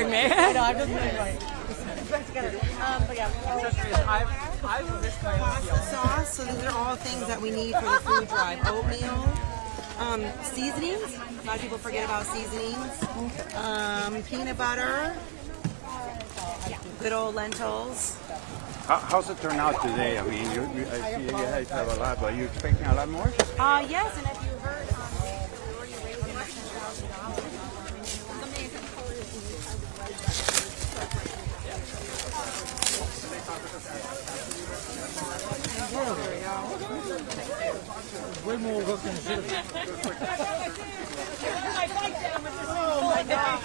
Pardon me. I know, I'm just putting it together. But yeah. Pasta sauce. So these are all things that we need for the food drive. Oatmeal. Seasonings. A lot of people forget about seasonings. Peanut butter. Good old lentils. How's it turn out today? I mean, I see you guys have a lot, but are you expecting a lot more? Yes, and if you heard, we already raised $10,000. Amazing. Way more work than it should have been. Oh my God.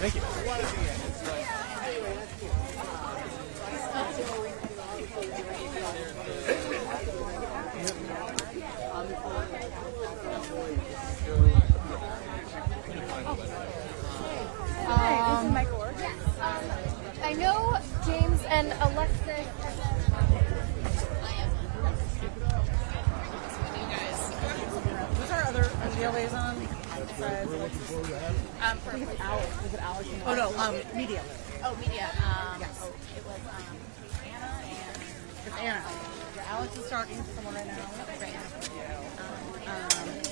Thank you. I know James and Alexis. Who's our other media liaison? Is it Alex? Oh no, media. Oh, media. Yes. It was Anna and. It's Anna. Yeah, Alex is talking to someone right now. Right.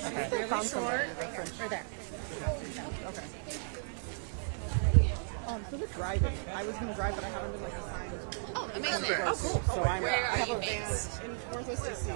Okay. Really short. Right there. Okay. So the driving. I was going to drive, but I haven't been assigned. Oh, amazing. Oh, cool. So I Where have are a you van based? in Northwest DC.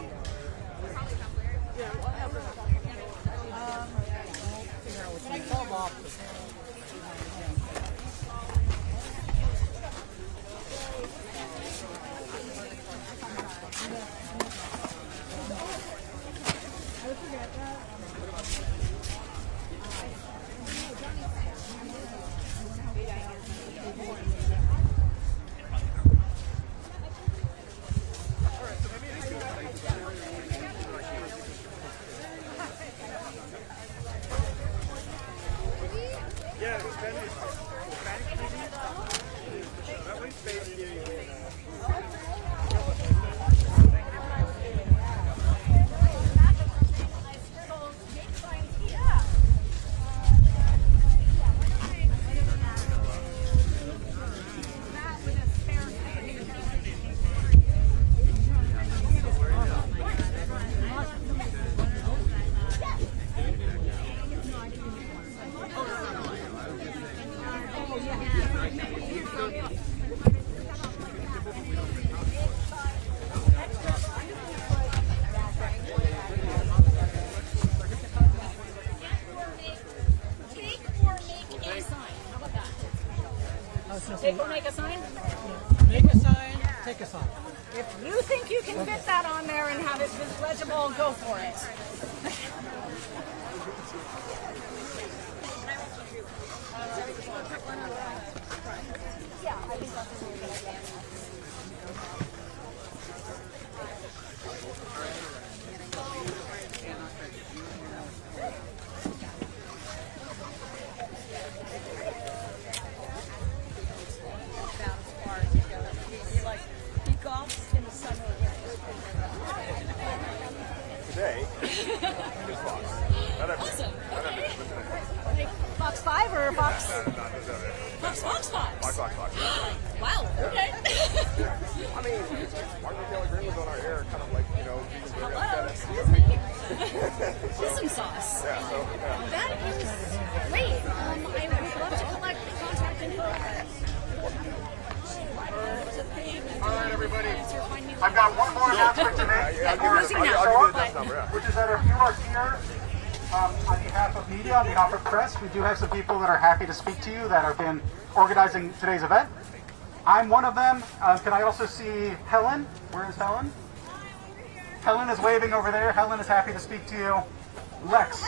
Take or make a sign? Make a sign, take a sign. If you think you can fit that on there and have it legible, go for it. Today, is Fox. Awesome. Like Fox 5 or Fox? Fox. Wow, okay. I mean, Martin Taylor Green was on our air, kind of like, you know, Hello, excuse me. Awesome sauce. yeah, so, yeah. That is great. I would love to collect the contact info. All right, everybody. I've got one more announcement to make. I'll give you this number, yeah. Which is that if you are here on behalf of media, on behalf of press, we do have some people that are happy to speak to you that have been organizing today's event. I'm one of them. Can I also see Helen? Where is Helen? Helen is waving over there. Helen is happy to speak to you. Lex.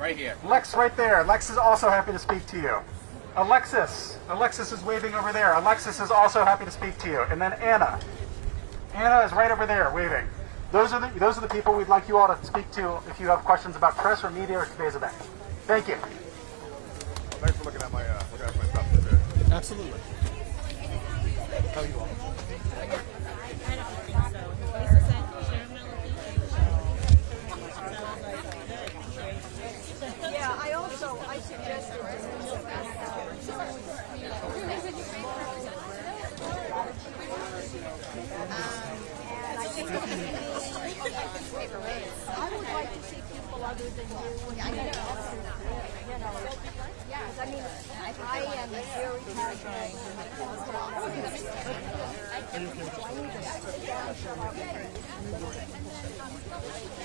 Right here. Lex right there. Lex is also happy to speak to you. Alexis. Alexis is waving over there. Alexis is also happy to speak to you. And then Anna. Anna is right over there waving. those are the people we'd like you all to speak to if you have questions about press or media or today's event. Thank you. Thanks for looking at my stuff today. Absolutely. How you all? Yeah, I suggested I would like to see people other than you. I mean, I am very passionate.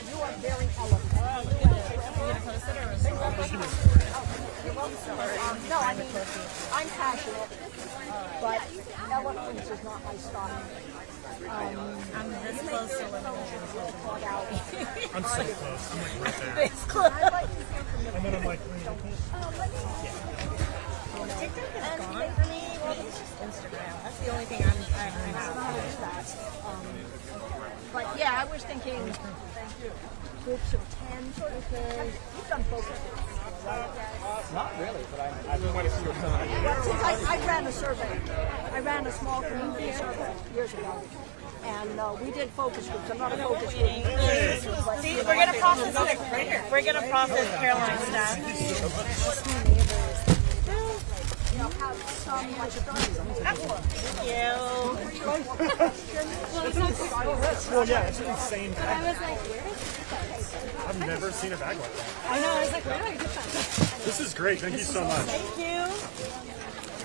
You are very eloquent. No, I mean, I'm passionate, but eloquence is not my style. I'm this close to I'm so close. I'm like right there. this close. And then I'm like, TikTok is gone for me. Well, it's just Instagram. That's the only thing I have. But yeah, I was thinking groups of 10 sort of thing. You've done focus groups, right? not really, but I want to see what's on. Since I ran a survey. I ran a small community survey years ago. And we did focus groups. I'm not a focus group. See, we're gonna process it. We're gonna process Caroline's stuff. Have some Thank you. Well, yeah, it's an insane bag. I was like, where is I've never seen a bag like that. I know. I was like, where do I get that? This is great. Thank you so much. Thank you.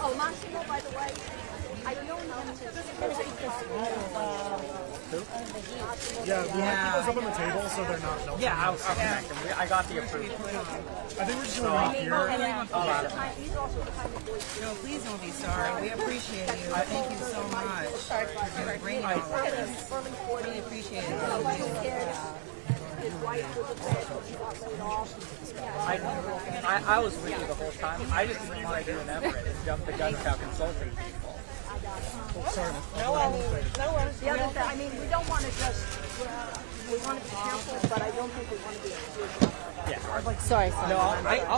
Oh, Massimo, by the way, I don't know Yeah, we have those up on the table so they're not melting. Yeah, I'll connect them. I got the approval. I think we're just going right here. No, please don't be sorry. We appreciate you. Thank you so much for bringing all of this. We appreciate it. I was with you the whole time. I just didn't want to do an Everett and jump the gun without consulting people. Sorry. The other thing, I mean, we don't want to just, we want to be careful, but I don't think we want to be exclusive. Yeah. Sorry. No, I'll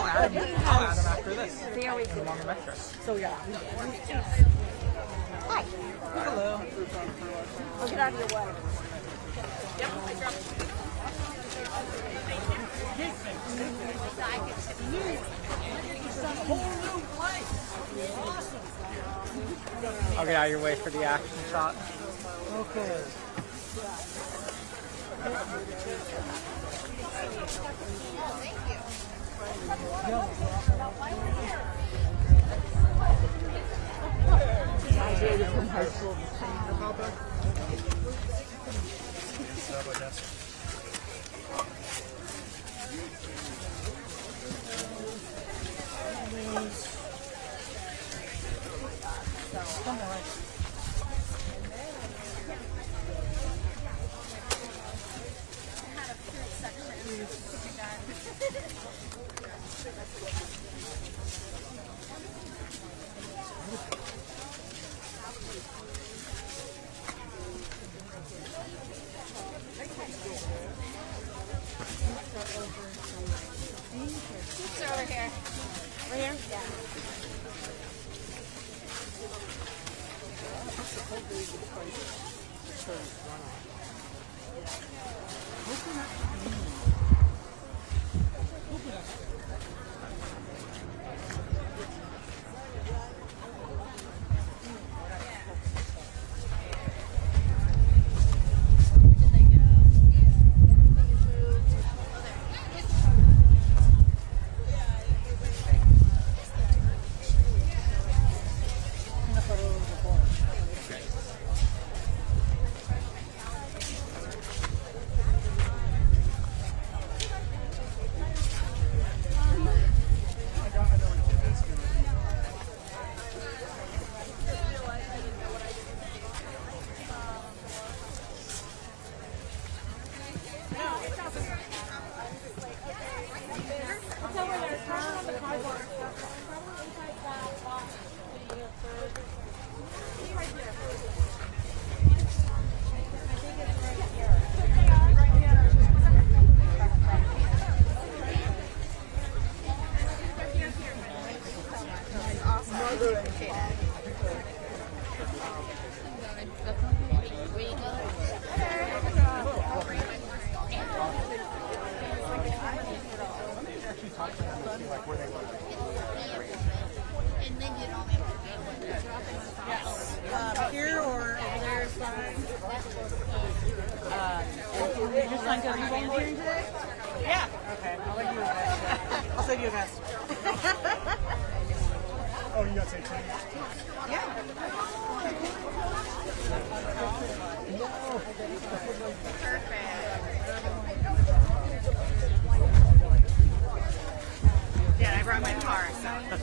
add them. I'll add them after this. Very good. I'm on the metro. So, yeah. Hi. Hello. I'll get out of your way. I'll get out of your way for the action shot. Okay. From high school. over here? Right here? Yeah.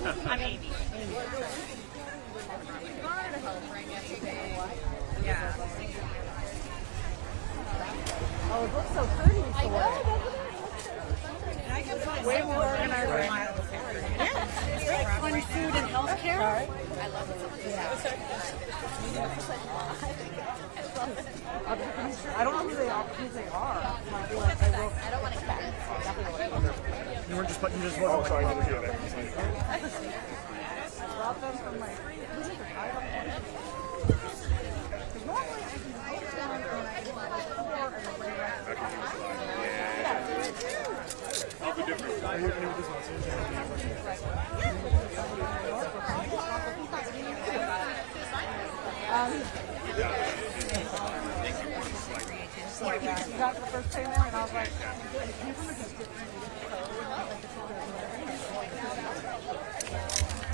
I'm Amy. Yeah. Oh, it looks so pretty. I know, doesn't it? I can find way more organized than mine before. Yeah. On food and healthcare. I love it. I don't know who they are. I don't want to cut it. You weren't just, you just wasn't Sorry, I didn't hear that. Brought them from my got the first payment and I was like,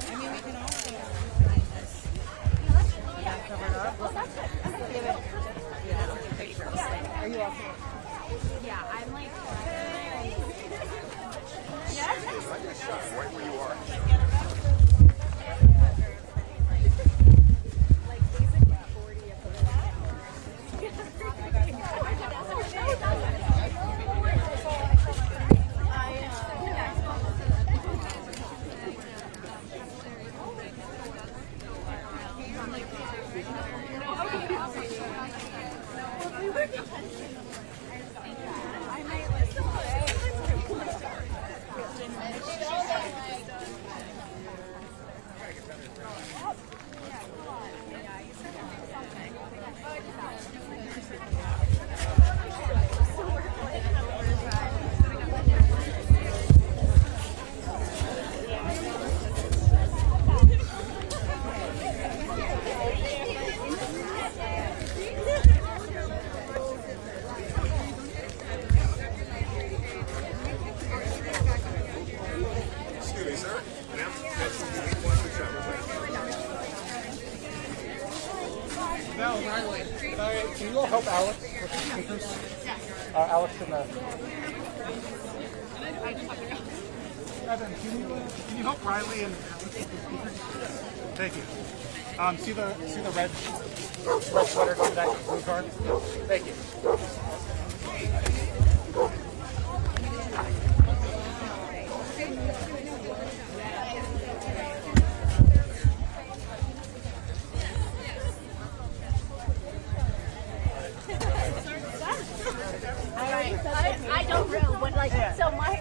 I mean, we can also cover it up. Are you okay? Yeah, I'm like. Right where you are. Can you all help Alex with the speakers? Alex in the... Evan, can you help Riley and Alex with the speakers? Thank you. See the red sweater to that blue card? Thank you. I don't know, but like, so my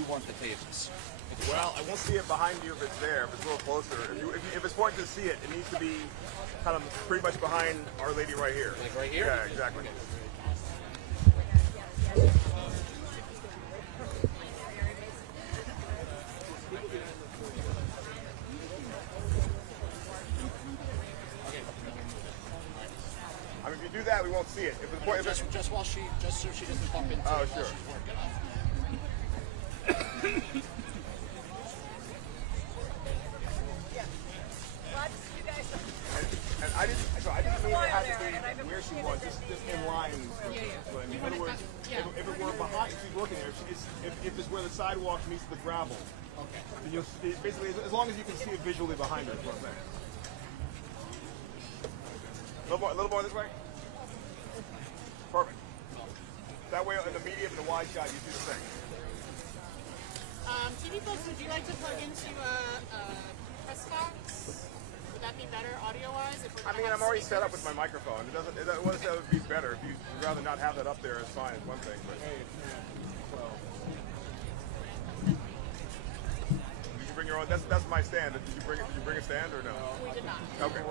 you want the tables? Well, I won't see it behind you if it's there. If it's a little closer, if it's important to see it, it needs to be kind of pretty much behind Our Lady right here. Like right here? Yeah, exactly. I mean, if you do that, we won't see it. If it's important, Just so she doesn't bump into it while sure. she's working on it. And I didn't mean it had to be where she was, just in line. But in other words, if it were behind, she's working there. If it's where the sidewalk meets the gravel, okay. Then you'll basically, as long as you can see it visually behind her, is what I'm saying. A little more this way. Perfect. That way, in the medium and the wide shot, you see the thing. TV folks, would you like to plug into a press box? Would that be better audio-wise? I mean, I'm already set up with my microphone. It doesn't. What if that would be better? If you'd rather not have that up there, it's fine. It's one thing. But did you bring your own? That's my stand. Did you bring a stand or no? We did not. Okay.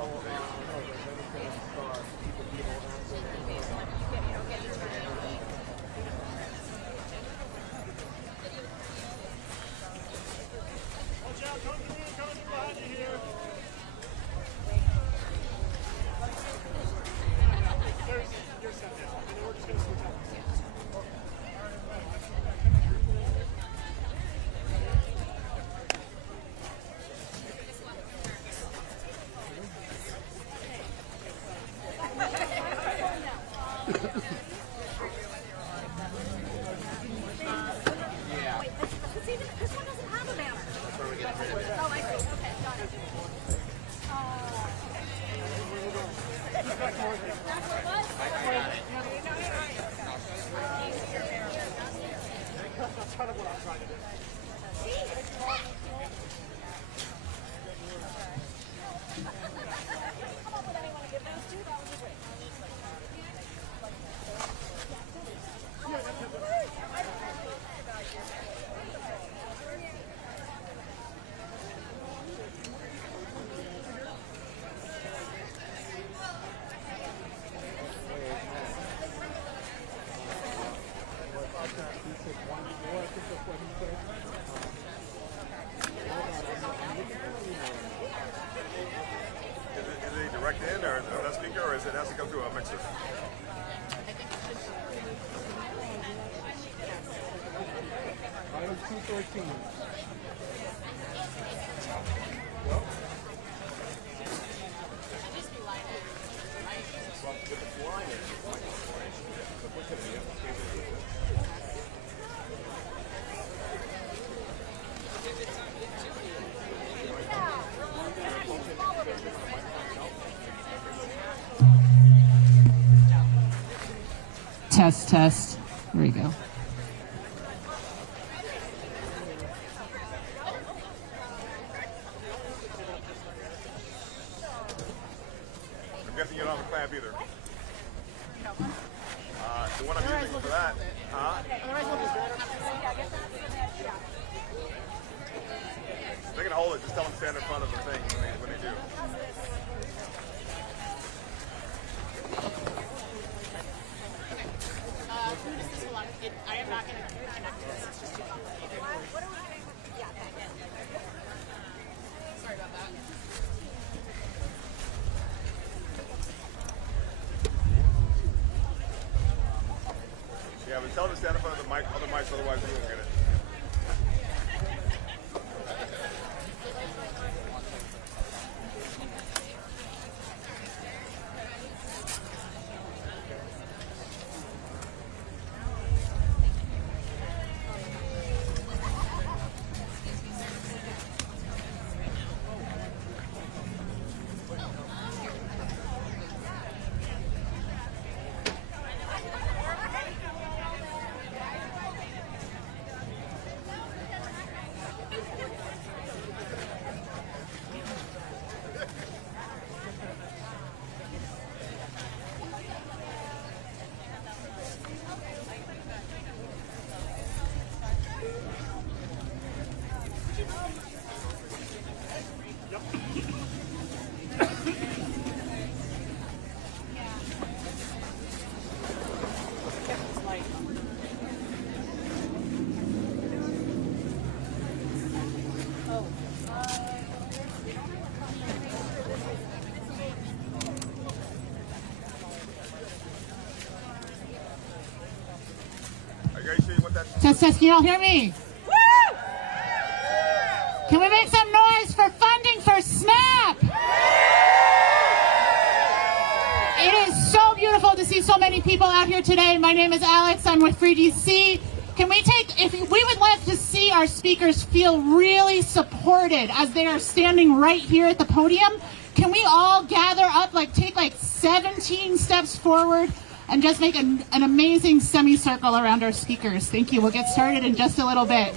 Or is it has to come through a mixer? Item 213. Test. There we go. I'm guessing you don't have a clamp either. The one I'm using for that. They can hold it. Just tell them to stand in front of the thing when they do. I am not going to connect to this. It's just too complicated. Sorry about that. Yeah, but tell them to stand in front of the other mics, otherwise we won't get it. Miles test. Can you all hear me? Woo! Can we make some noise for funding for SNAP? It is so beautiful to see so many people out here today. My name is Alex. I'm with Free DC. Can we we would love to see our speakers feel really supported as they are standing right here at the podium. Can we all gather up, take 17 steps forward and just make an amazing semicircle around our speakers? Thank you. We'll get started in just a little bit.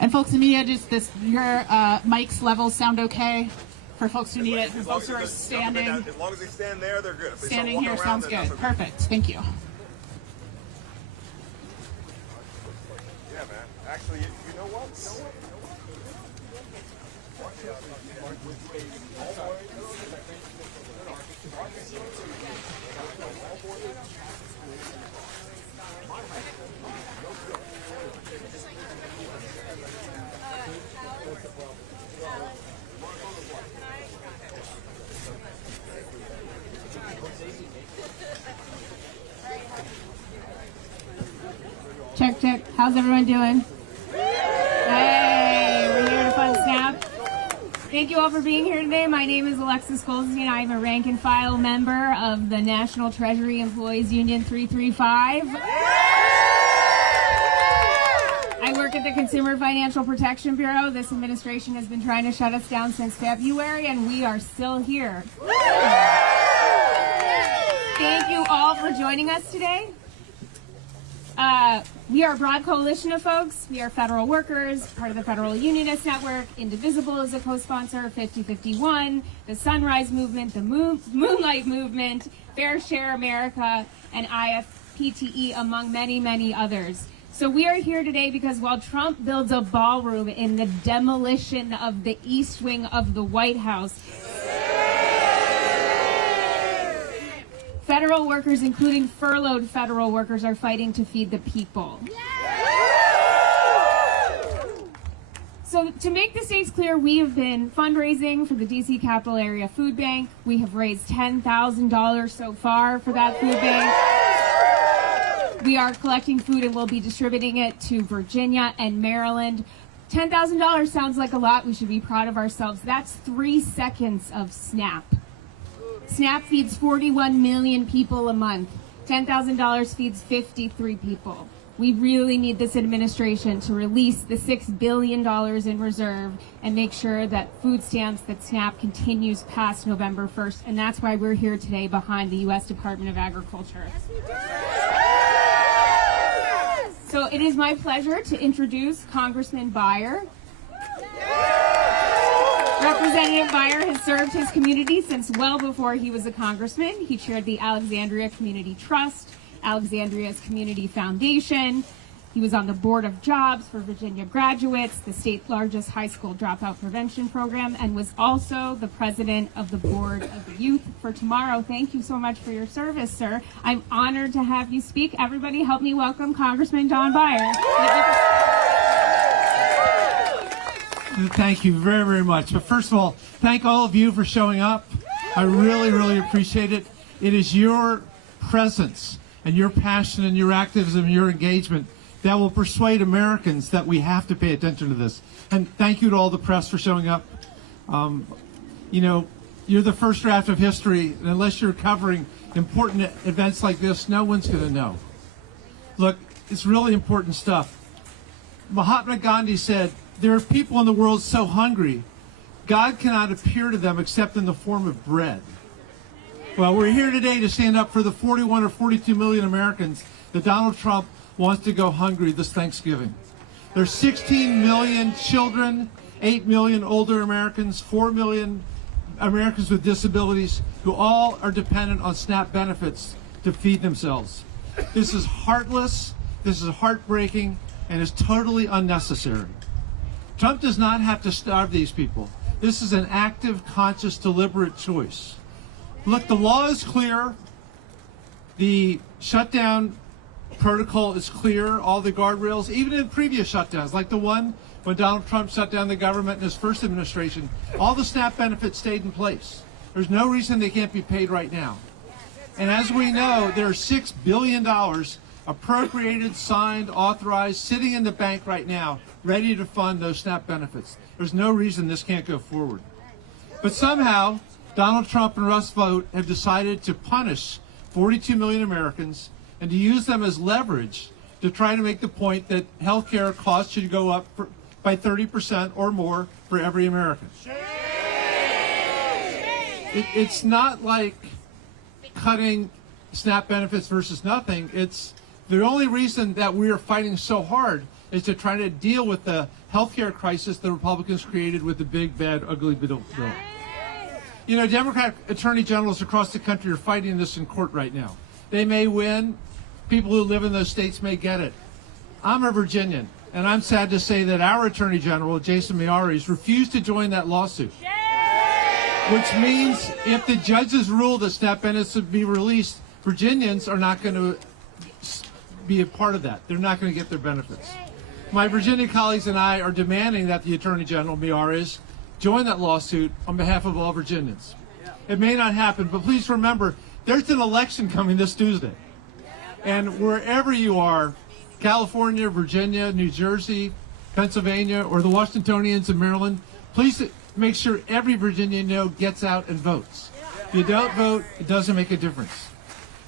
And folks in media, your mic's levels sound okay for folks who need it, for folks who are standing. As long as they stand there, they're good. Standing here sounds good. Perfect. Thank you. Yeah, man. Actually, you know what? Check, check. How's everyone doing? Hey, we're here to fund SNAP. Thank you all for being here today. My name is Alexis Goldstein. I'm a rank and file member of the National Treasury Employees Union 335. I work at the Consumer Financial Protection Bureau. This administration has been trying to shut us down since February, and we are still here. Thank you all for joining us today. We are a broad coalition of folks. We are federal workers, part of the Federal Unionist Network. Indivisible is a co-sponsor, 5051, the Sunrise Movement, the Moonlight Movement, Fair Share America, and IFPTE, among many, many others. So we are here today because while Trump builds a ballroom in the demolition of the East Wing of the White House, federal workers, including furloughed federal workers, are fighting to feed the people. So to make the stakes clear, we have been fundraising for the DC Capital Area Food Bank. We have raised $10,000 so far for that food bank. We are collecting food and we'll be distributing it to Virginia and Maryland. $10,000 sounds like a lot. We should be proud of ourselves. That's 3 seconds of SNAP. SNAP feeds 41 million people a month. $10,000 feeds 53 people. We really need this administration to release the $6 billion in reserve and make sure that food stamps, that SNAP continues past November 1st. And that's why we're here today behind the U.S. Department of Agriculture. So it is my pleasure to introduce Congressman Beyer. Representative Beyer has served his community since well before he was a congressman. He chaired the Alexandria Community Trust, Alexandria's Community Foundation. He was on the Board of Jobs for Virginia graduates, the state's largest high school dropout prevention program, and was also the president of the Board of Youth for Tomorrow. Thank you so much for your service, sir. I'm honored to have you speak. Everybody help me welcome Congressman Don Beyer. Thank you very, very much. But first of all, thank all of you for showing up. I really, really appreciate it. It is your presence and your passion and your activism and your engagement that will persuade Americans that we have to pay attention to this. And thank you to all the press for showing up. You know, you're the first draft of history, and unless you're covering important events like this, no one's going to know. Look, it's really important stuff. Mahatma Gandhi said, there are people in the world so hungry, God cannot appear to them except in the form of bread. Well, we're here today to stand up for the 41 or 42 million Americans that Donald Trump wants to go hungry this Thanksgiving. There's 16 million children, 8 million older Americans, 4 million Americans with disabilities who all are dependent on SNAP benefits to feed themselves. This is heartless, this is heartbreaking, and is totally unnecessary. Trump does not have to starve these people. This is an active, conscious, deliberate choice. Look, the law is clear. The shutdown protocol is clear. All the guardrails, even in previous shutdowns, like the one when Donald Trump shut down the government in his first administration, all the SNAP benefits stayed in place. There's no reason they can't be paid right now. And as we know, there are $6 billion appropriated, signed, authorized, sitting in the bank right now, ready to fund those SNAP benefits. There's no reason this can't go forward. But somehow, Donald Trump and Russ Vought have decided to punish 42 million Americans and to use them as leverage to try to make the point that health care costs should go up by 30% or more for every American. It's not like cutting SNAP benefits versus nothing. It's the only reason that we are fighting so hard is to try to deal with the healthcare crisis the Republicans created with the big, bad, ugly bill. You know, Democrat attorney generals across the country are fighting this in court right now. They may win. People who live in those states may get it. I'm a Virginian, and I'm sad to say that our attorney general, Jason Miyares, refused to join that lawsuit. Which means if the judges rule that SNAP benefits would be released, Virginians are not going to be a part of that. They're not going to get their benefits. My Virginia colleagues and I are demanding that the Attorney General, Miyares, join that lawsuit on behalf of all Virginians. It may not happen, but please remember, there's an election coming this Tuesday. And wherever you are, California, Virginia, New Jersey, Pennsylvania, or the Washingtonians in Maryland, please make sure every Virginian gets out and votes. If you don't vote, it doesn't make a difference.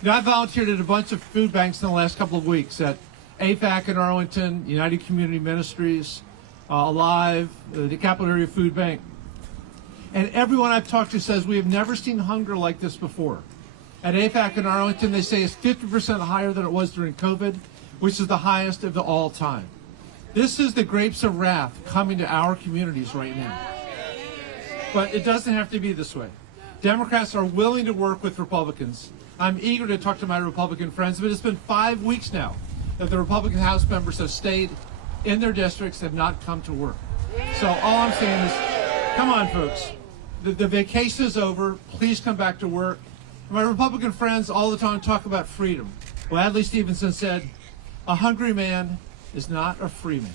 You know, I volunteered at a bunch of food banks in the last couple of weeks at AFAC in Arlington, United Community Ministries, Alive, the Capital Area Food Bank. And everyone I've talked to says we have never seen hunger like this before. At AFAC in Arlington, they say it's 50% higher than it was during COVID, which is the highest of all time. This is the grapes of wrath coming to our communities right now. But it doesn't have to be this way. Democrats are willing to work with Republicans. I'm eager to talk to my Republican friends, but it's been 5 weeks now that the Republican House members have stayed in their districts, have not come to work. So all I'm saying is, come on, folks. The vacation is over. Please come back to work. My Republican friends all the time talk about freedom. Well, Adlai Stevenson said, a hungry man is not a free man.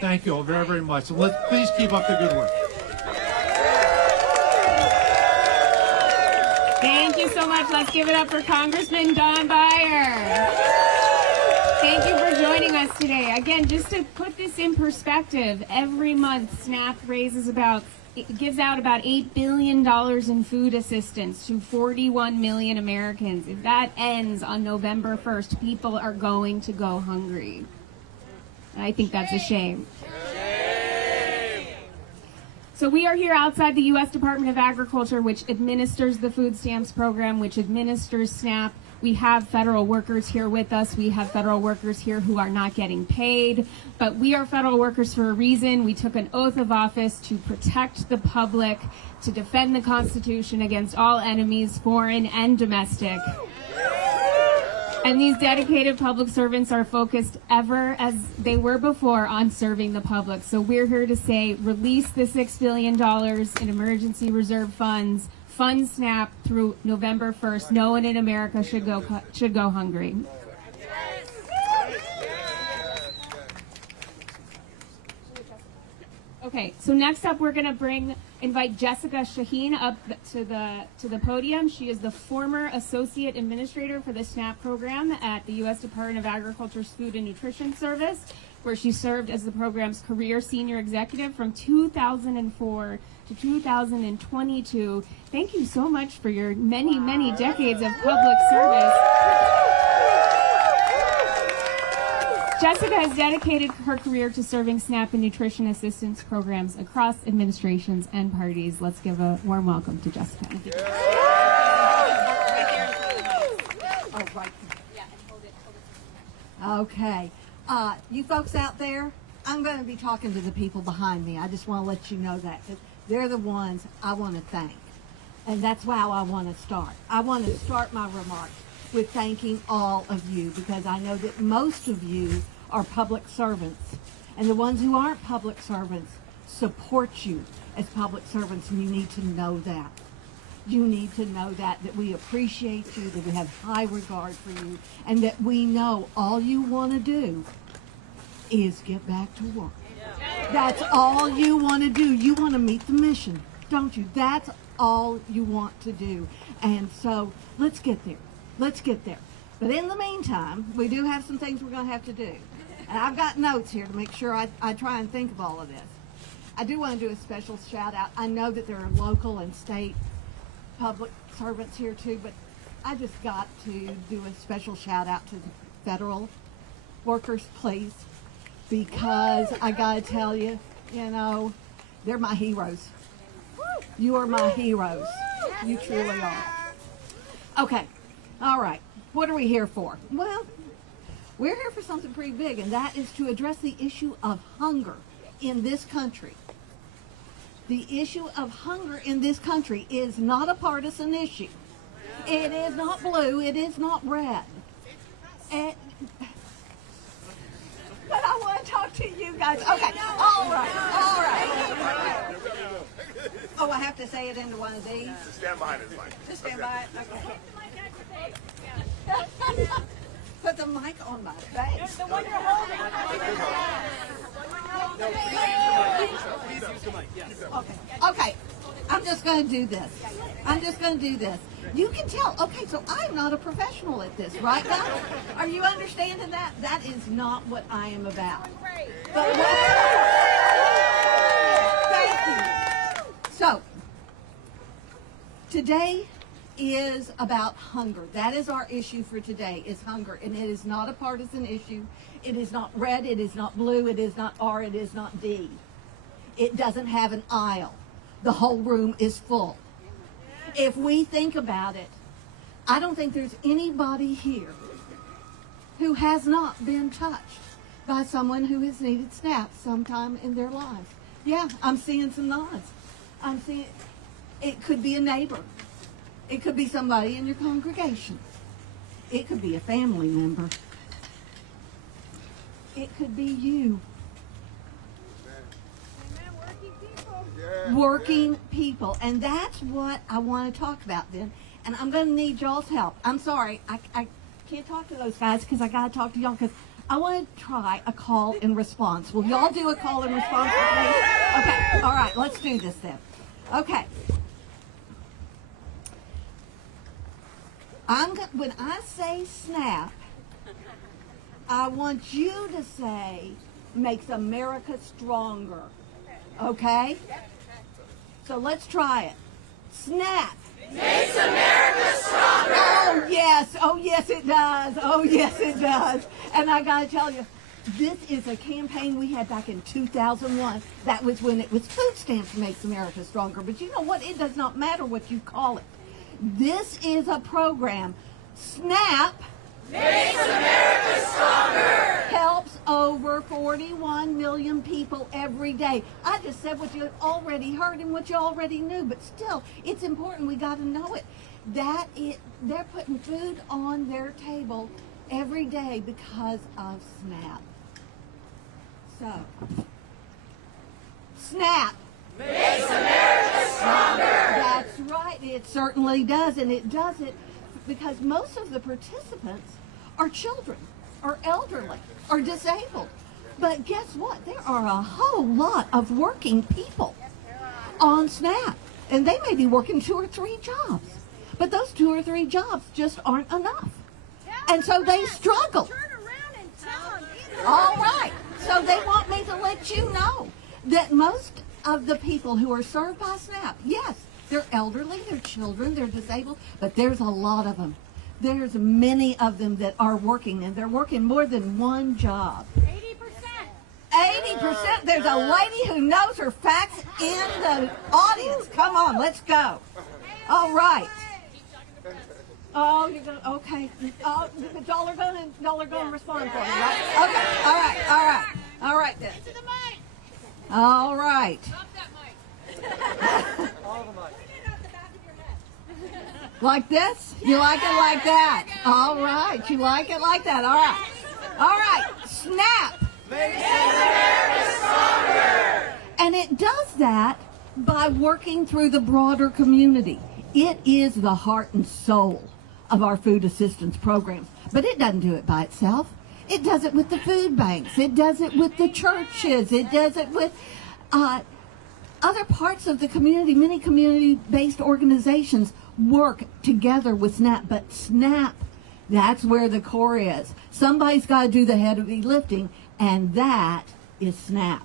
Thank you all very, very much. And please keep up the good work. Thank you so much. Let's give it up for Congressman Don Beyer. Thank you for joining us today. Again, just to put this in perspective, every month SNAP gives out about $8 billion in food assistance to 41 million Americans. If that ends on November 1st, people are going to go hungry. I think that's a shame. So we are here outside the U.S. Department of Agriculture, which administers the food stamps program, which administers SNAP. We have federal workers here with us. We have federal workers here who are not getting paid, but we are federal workers for a reason. We took an oath of office to protect the public, to defend the Constitution against all enemies, foreign and domestic. And these dedicated public servants are focused ever as they were before on serving the public. So we're here to say, release the $6 billion in emergency reserve funds, fund SNAP through November 1st. No one in America should go hungry. Okay, so next up we're going to invite Jessica Shaheen up to the podium. She is the former Associate Administrator for the SNAP program at the U.S. Department of Agriculture's Food and Nutrition Service, where she served as the program's career senior executive from 2004 to 2022. Thank you so much for your many, many decades of public service. Jessica has dedicated her career to serving SNAP and nutrition assistance programs across administrations and parties. Let's give a warm welcome to Jessica. Okay. You folks out there, I'm going to be talking to the people behind me. I just want to let you know that. They're the ones I want to thank. And that's how I want to start. I want to start my remarks with thanking all of you, because I know that most of you are public servants, and the ones who aren't public servants support you as public servants, and you need to know that. You need to know that we appreciate you, that we have high regard for you, and that we know all you want to do is get back to work. That's all you want to do. You want to meet the mission, don't you? That's all you want to do. And so let's get there. Let's get there. But in the meantime, we do have some things we're going to have to do. And I've got notes here to make sure I try and think of all of this. I do want to do a special shout out. I know that there are local and state public servants here too, but I just got to do a special shout out to the federal workers, please, because I got to tell you, you know, they're my heroes. You are my heroes. You truly are. Okay. All right. What are we here for? Well, we're here for something pretty big, and that is to address the issue of hunger in this country. The issue of hunger in this country is not a partisan issue. It is not blue. It is not red. And, but I want to talk to you guys. Okay. All right. All right. Oh, I have to say it into one of these? Just stand behind it, it's fine. Just stand by it? Okay. Put the mic on my face. The one you're holding. Please use the mic, yes. Okay. I'm just going to do this. I'm just going to do this. You can tell. Okay, so I'm not a professional at this, right, guys? Are you understanding that? That is not what I am about. But thank you. So, today is about hunger. That is our issue for today, is hunger. And it is not a partisan issue. It is not red, it is not blue, it is not R, it is not D. It doesn't have an aisle. The whole room is full. If we think about it, I don't think there's anybody here who has not been touched by someone who has needed SNAP sometime in their lives. Yeah, I'm seeing some nods. I'm seeing, it could be a neighbor. It could be somebody in your congregation. It could be a family member. It could be you. Working people. And that's what I want to talk about then. And I'm going to need y'all's help. I'm sorry, I can't talk to those guys because I got to talk to y'all because I want to try a call and response. Will y'all do a call and response with me? Okay, all right, let's do this then. Okay. When I say SNAP, I want you to say makes America stronger. Okay? So let's try it. SNAP Makes America stronger. Oh yes it does. Oh yes it does. And I gotta tell you, this is a campaign we had back in 2001. That was when it was food stamps makes America stronger. But you know what? It does not matter what you call it. This is a program. SNAP Makes America stronger. Helps over 41 million people every day. I just said what you already heard and what you already knew, but still, it's important. We got to know it. They're putting food on their table every day because of SNAP. So, SNAP makes America stronger. That's right. It certainly does, and it does it because most of the participants are children, or elderly, or disabled. But guess what? There are a whole lot of working people on SNAP. And they may be working 2 or 3 jobs. But those 2 or 3 jobs just aren't enough. And so they struggle. All right. So they want me to let you know that most of the people who are served by SNAP, yes, they're elderly, they're children, they're disabled, but there's a lot of them. There's many of them that are working, and they're working more than one job. 80%. There's a lady who knows her facts in the audience. Come on, let's go. All right. Oh, you're gonna, okay. Oh, but y'all are gonna respond for me, right? Okay. All right then. All right. Like this? You like it like that? All right. You like it like that? All right. All right. SNAP. Makes America stronger. And it does that by working through the broader community. It is the heart and soul of our food assistance programs. But it doesn't do it by itself. It does it with the food banks. It does it with the churches. It does it with other parts of the community. Many community-based organizations work together with SNAP, but SNAP That's where the core is. Somebody's got to do the heavy lifting, and that is SNAP.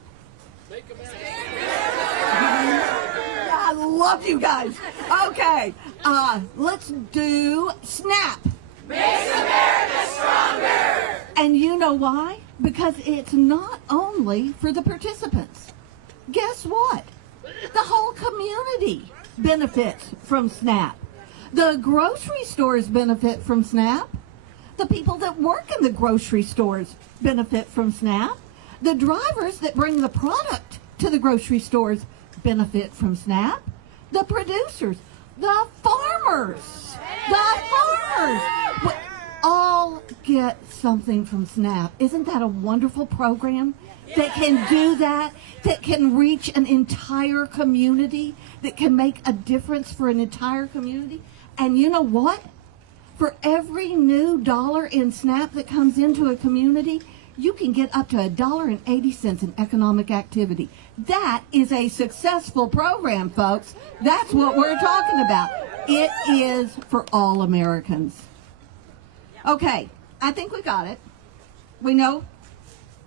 I love you guys. Okay, let's do SNAP. Makes America stronger. And you know why? Because it's not only for the participants. Guess what? The whole community benefits from SNAP. The grocery stores benefit from SNAP. The people that work in the grocery stores benefit from SNAP. The drivers that bring the product to the grocery stores benefit from SNAP. The producers, the farmers all get something from SNAP. Isn't that a wonderful program that can do that, that can reach an entire community, that can make a difference for an entire community? And you know what? For every new dollar in SNAP that comes into a community, you can get up to $1.80 in economic activity. That is a successful program, folks. That's what we're talking about. It is for all Americans. Okay, I think we got it. We know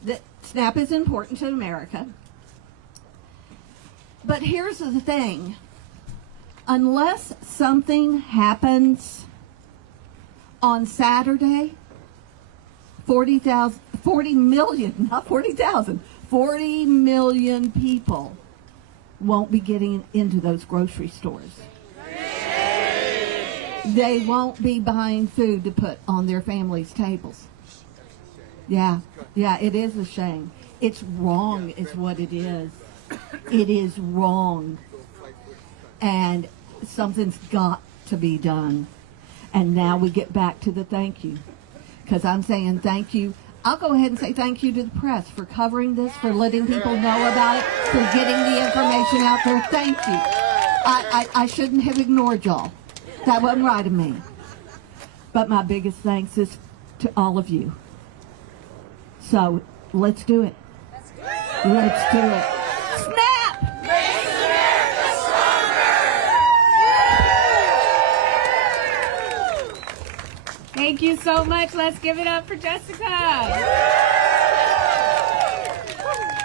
that SNAP is important to America. But here's the thing. Unless something happens on Saturday, 40 million people won't be getting into those grocery stores. They won't be buying food to put on their families' tables. Yeah, it is a shame. It's wrong is what it is. It is wrong. And something's got to be done. And now we get back to the thank you. Because I'm saying thank you. I'll go ahead and say thank you to the press for covering this, for letting people know about it, for getting the information out there. Thank you. I shouldn't have ignored y'all. That wasn't right of me. But my biggest thanks is to all of you. So let's do it. Let's do it. SNAP! Makes America stronger. Thank you so much. Let's give it up for Jessica.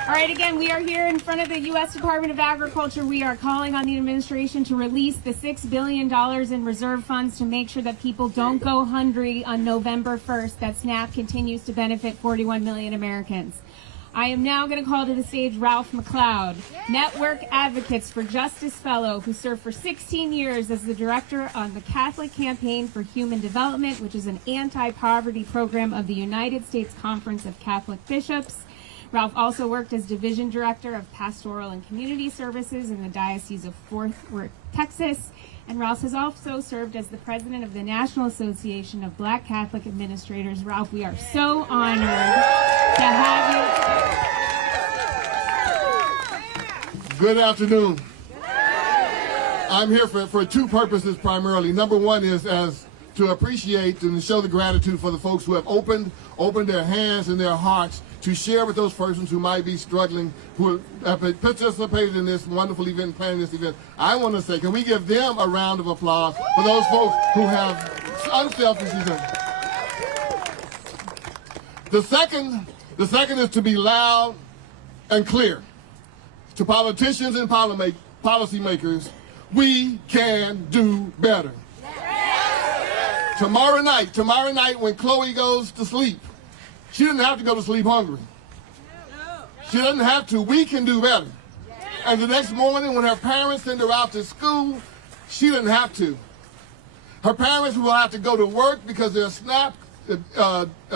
All right, again, we are here in front of the U.S. Department of Agriculture. We are calling on the administration to release the $6 billion in reserve funds to make sure that people don't go hungry on November 1st, that SNAP continues to benefit 41 million Americans. I am now going to call to the stage Ralph McLeod, Network Advocates for Justice Fellow, who served for 16 years as the director on the Catholic Campaign for Human Development, which is an anti-poverty program of the United States Conference of Catholic Bishops. Ralph also worked as Division Director of Pastoral and Community Services in the Diocese of Fort Worth, Texas. And Ralph has also served as the President of the National Association of Black Catholic Administrators. Ralph, we are so honored to have you. Good afternoon. I'm here for two purposes primarily. Number one is as to appreciate and show the gratitude for the folks who have opened their hands and their hearts to share with those persons who might be struggling, who have participated in this wonderful event, planning this event. I want to say, can we give them a round of applause for those folks who have unselfishly done. The second is to be loud and clear to politicians and policymakers. We can do better. Tomorrow night when Chloe goes to sleep, she doesn't have to go to sleep hungry. She doesn't have to. We can do better. And the next morning when her parents send her out to school, she doesn't have to. Her parents will have to go to work because their SNAP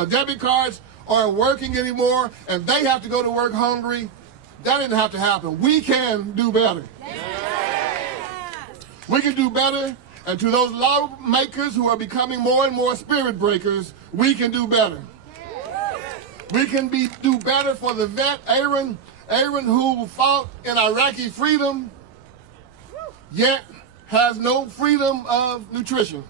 debit cards aren't working anymore, and they have to go to work hungry. That didn't have to happen. We can do better. We can do better. And to those lawmakers who are becoming more and more spirit breakers, we can do better. We can do better for the vet, Aaron who fought in Iraqi freedom, yet has no freedom of nutrition,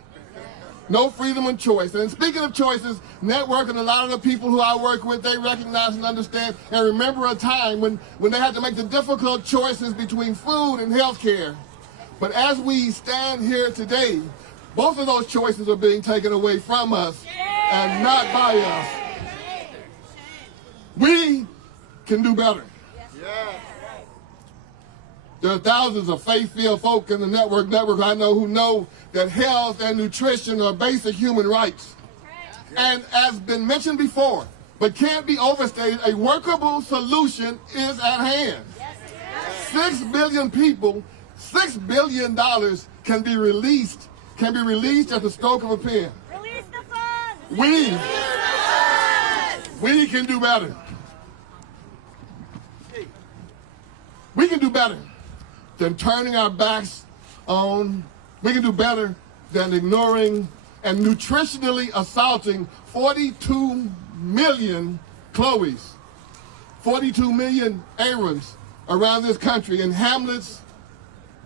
no freedom of choice. And speaking of choices, Network and a lot of the people who I work with, they recognize and understand and remember a time when they had to make the difficult choices between food and health care. But as we stand here today, both of those choices are being taken away from us and not by us. We can do better. There are thousands of faith-filled folk in the network I know who know that health and nutrition are basic human rights. And as been mentioned before, but can't be overstated, a workable solution is at hand. 6 billion people, $6 billion can be released at the stroke of a pen. Release the funds! We can do better. We can do better than turning our backs on. We can do better than ignoring and nutritionally assaulting 42 million Chloes, 42 million Aarons around this country, in hamlets,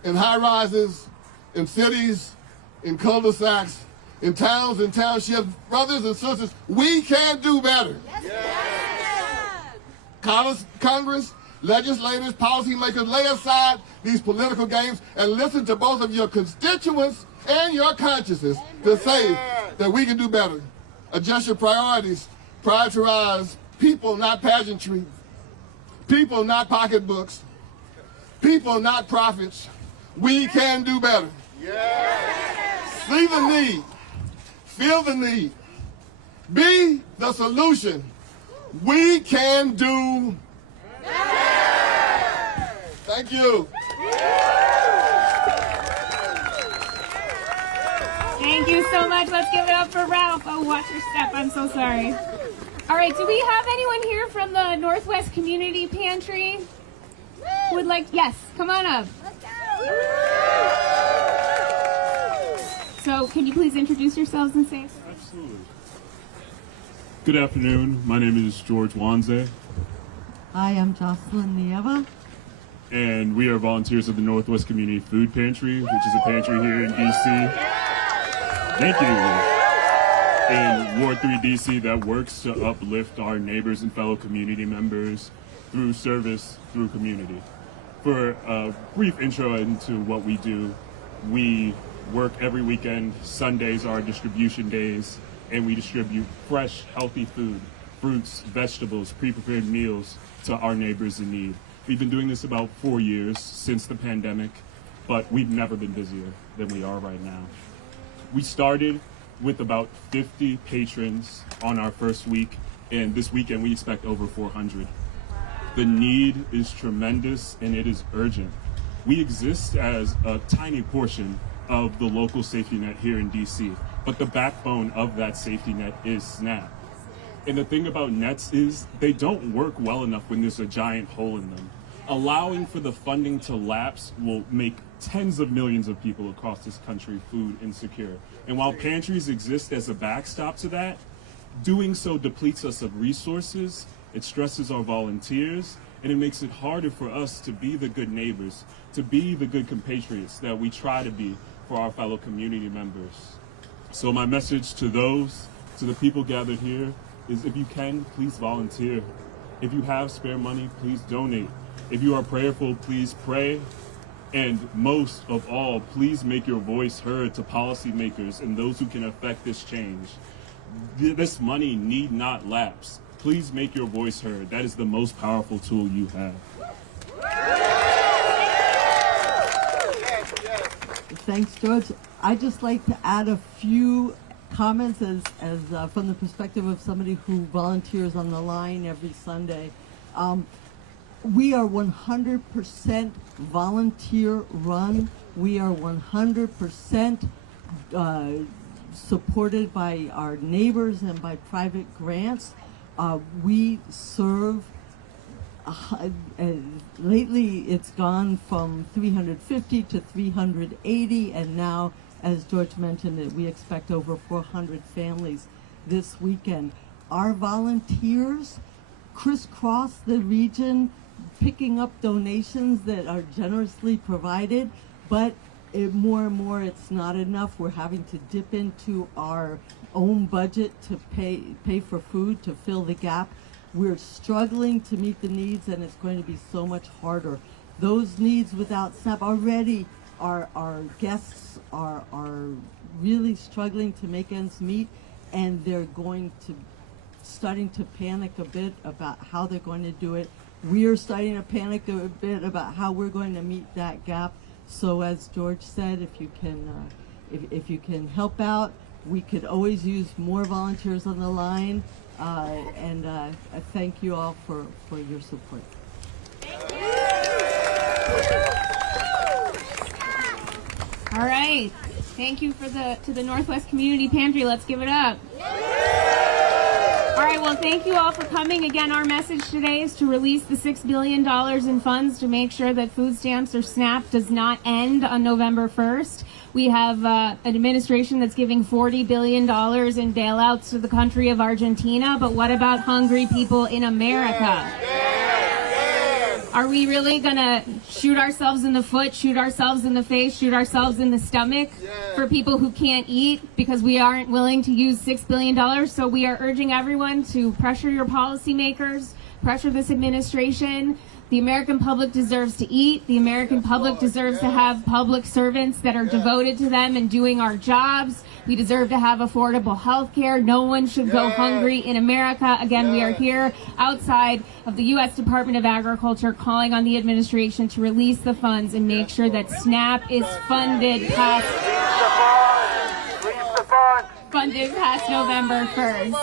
in high-rises, in cities, in cul-de-sacs, in towns and townships. Brothers and sisters, we can do better. Congress, legislators, policymakers, lay aside these political games and listen to both of your constituents and your consciences to say that we can do better. Adjust your priorities. Prioritize people, not pageantry. People, not pocketbooks. People, not profits. We can do better. See the need. Feel the need. Be the solution. We can do better. Thank you. Thank you so much. Let's give it up for Ralph. Oh, watch your step. I'm so sorry. All right, do we have anyone here from the Northwest Community Pantry? Would like, yes, come on up. So can you please introduce yourselves and say? Absolutely. Good afternoon. My name is George Wanze. I am Jocelyn Nieva. And we are volunteers of the Northwest Community Food Pantry, which is a pantry here in DC. Thank you. In Ward 3 DC that works to uplift our neighbors and fellow community members through service, through community. For a brief intro into what we do, we work every weekend. Sundays are our distribution days, and we distribute fresh, healthy food, fruits, vegetables, pre-prepared meals to our neighbors in need. We've been doing this about 4 years since the pandemic, but we've never been busier than we are right now. We started with about 50 patrons on our first week, and this weekend we expect over 400. The need is tremendous and it is urgent. We exist as a tiny portion of the local safety net here in DC, but the backbone of that safety net is SNAP. And the thing about nets is they don't work well enough when there's a giant hole in them. Allowing for the funding to lapse will make tens of millions of people across this country food insecure. And while pantries exist as a backstop to that, doing so depletes us of resources, it stresses our volunteers, and it makes it harder for us to be the good neighbors, to be the good compatriots that we try to be for our fellow community members. So my message to the people gathered here, is if you can, please volunteer. If you have spare money, please donate. If you are prayerful, please pray. And most of all, please make your voice heard to policymakers and those who can affect this change. This money need not lapse. Please make your voice heard. That is the most powerful tool you have. Thanks, George. I'd just like to add a few comments as from the perspective of somebody who volunteers on the line every Sunday. We are 100% volunteer run. We are 100% supported by our neighbors and by private grants. We serve, lately it's gone from 350 to 380, and now, as George mentioned, we expect over 400 families this weekend. Our volunteers crisscross the region, picking up donations that are generously provided, but more and more it's not enough. We're having to dip into our own budget to pay for food, to fill the gap. We're struggling to meet the needs, and it's going to be so much harder. Those needs without SNAP already, our guests are really struggling to make ends meet, and they're starting to panic a bit about how they're going to do it. We are starting to panic a bit about how we're going to meet that gap. So as George said, if you can help out, we could always use more volunteers on the line. And I thank you all for your support. All right. Thank you to the Northwest Community Pantry. Let's give it up. All right, well, thank you all for coming. Again, our message today is to release the $6 billion in funds to make sure that food stamps or SNAP does not end on November 1st. We have an administration that's giving $40 billion in bailouts to the country of Argentina, but what about hungry people in America? Are we really going to shoot ourselves in the foot, shoot ourselves in the face, shoot ourselves in the stomach for people who can't eat because we aren't willing to use $6 billion? So we are urging everyone to pressure your policymakers, pressure this administration. The American public deserves to eat. The American public deserves to have public servants that are devoted to them and doing our jobs. We deserve to have affordable health care. No one should go hungry in America. Again, we are here outside of the U.S. Department of Agriculture calling on the administration to release the funds and make sure that SNAP is funded past November 1st.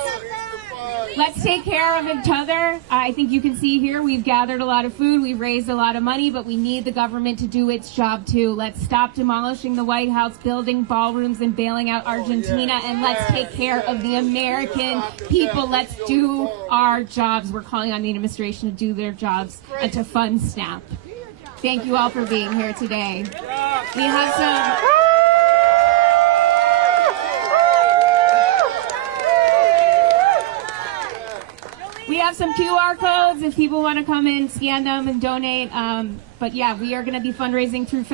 Let's take care of each other. I think you can see here we've gathered a lot of food, we've raised a lot of money, but we need the government to do its job too. Let's stop demolishing the White House, building ballrooms and bailing out Argentina, and let's take care of the American people. Let's do our jobs. We're calling on the administration to do their jobs and to fund SNAP. Thank you all for being here today. We have some QR codes if people want to come in, scan them, and donate. But yeah, we are going to be fundraising through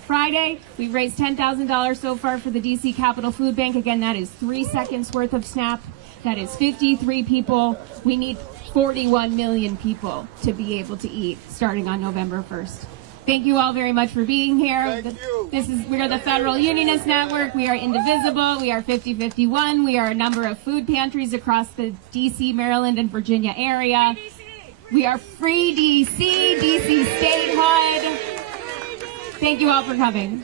Friday. We've raised $10,000 so far for the DC Capitol Food Bank. Again, that is 3 seconds worth of SNAP. That is 53 people. We need 41 million people to be able to eat starting on November 1st. Thank you all very much for being here. We are the Federal Unionist Network. We are indivisible. We are 5051. We are a number of food pantries across the DC, Maryland, and Virginia area. We are free DC, DC statehood. Thank you all for coming.